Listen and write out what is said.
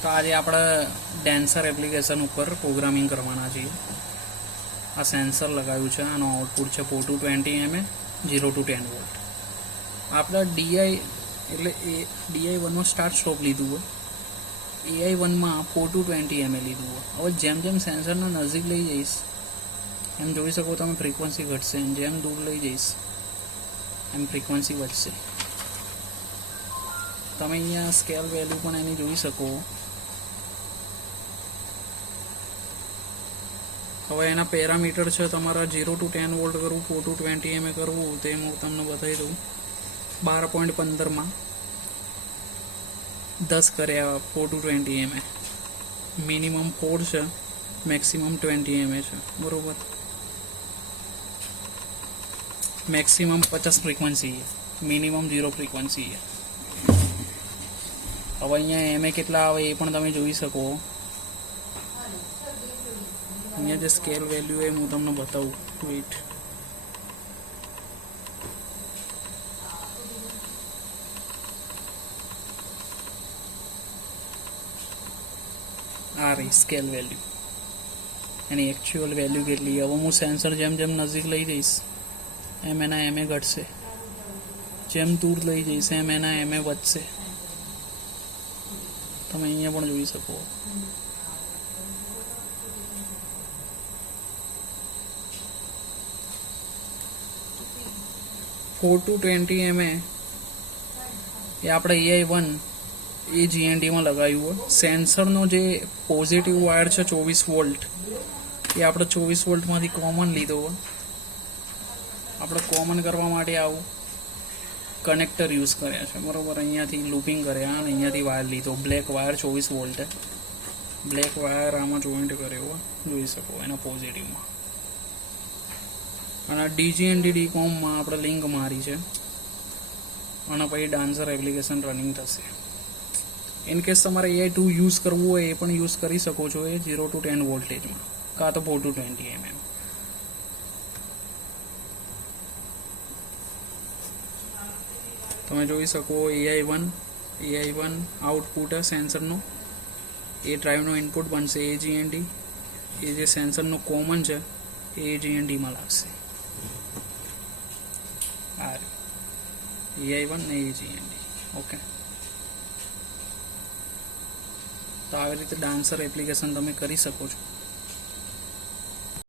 તો આજે આપણે ડેન્સર એપ્લિકેશન ઉપર પ્રોગ્રામિંગ કરવાના છીએ. આ સેન્સર લગાવ્યું છે, આનો આઉટપુટ છે 420 mA 0 to 10 વોલ્ટ. આપણે ડીઆઈ એટલે ડીઆઈ 1માં સ્ટાર્ટ સ્ટોપ લીધું હોય, એઆઈ 1માં 420 mA લીધું હોય. હવે જેમ જેમ સેન્સરના નજીક લઈ જઈશ એમ જોઈ શકો તમે ફ્રીક્વન્સી ઘટશે, જેમ દૂર લઈ જઈશ એમ ફ્રીક્વન્સી વધશે. તમે અહીંયા સ્કેલ વેલ્યુ પણ એની જોઈ શકો. હવે એના પેરામીટર છે તમારા 0 to 10 વોલ્ટ કરવું, 4 to 20 mA કરવું, તે હું તમને બતાવી દઉં. 12.15માં 10 કર્યા 4 to 20 mA. મિનિમમ 4 છે, મેક્સિમમ 20 mA છે, બરોબર. મેક્સિમમ 50 ફ્રીક્વન્સી છે, મિનિમમ 0 ફ્રીક્વન્સી છે. હવે અહીંયા mA કેટલા આવે એ પણ તમે જોઈ શકો. અહીંયા જે સ્કેલ વેલ્યુ એ હું તમને બતાવું. વેઇટ, આ રહી સ્કેલ વેલ્યુ, એની એકચ્યુઅલ વેલ્યુ કેટલી. હવે હું સેન્સર જેમ જેમ નજીક લઈ જઈશ એમ એના mA ઘટશે, જેમ દૂર લઈ જઈશ એમ એના mA વધશે. તમે અહીંયા પણ જોઈ શકો. ફોર ટુ 20 mA એ આપણે AI1 AGNDમાં લગાવ્યું હોય. સેન્સરનો જે પોઝિટિવ વાયર છે 24 વોલ્ટ, એ આપણે 24 વોલ્ટમાંથી કોમન લીધો હોય. આપણે કોમન કરવા માટે આવું કનેક્ટર યુઝ કર્યા છે, બરોબર. અહીંયાથી લૂપિંગ કર્યા અને અહીંયાથી વાયર લીધો. Black wire 24 volt, black wire આમાં જોઈન્ટ કર્યો જોઈ શકો એના પોઝિટિવમાં. અને DGND DCOMમાં આપણે લિંક મારી છે અને પછી ડાન્સર એપ્લિકેશન રનિંગ થશે. ઇન કેસ તમારે AI2 યુઝ કરવું હોય એ પણ યુઝ કરી શકો છો. એ 0 to 10 વોલ્ટેજમાં, કાં તો 4 to 20 mA. તમે જોઈ શકો AI1 આઉટપુટ છે સેન્સરનો, એ ડ્રાઈવનો ઇનપુટ બનશે AGND. એ જે સેન્સરનો કોમન છે એ AGNDમાં લાગશે. આ AI1 ને AGND. ઓકે, તો આવી રીતે ડાન્સર એપ્લિકેશન તમે કરી શકો છો.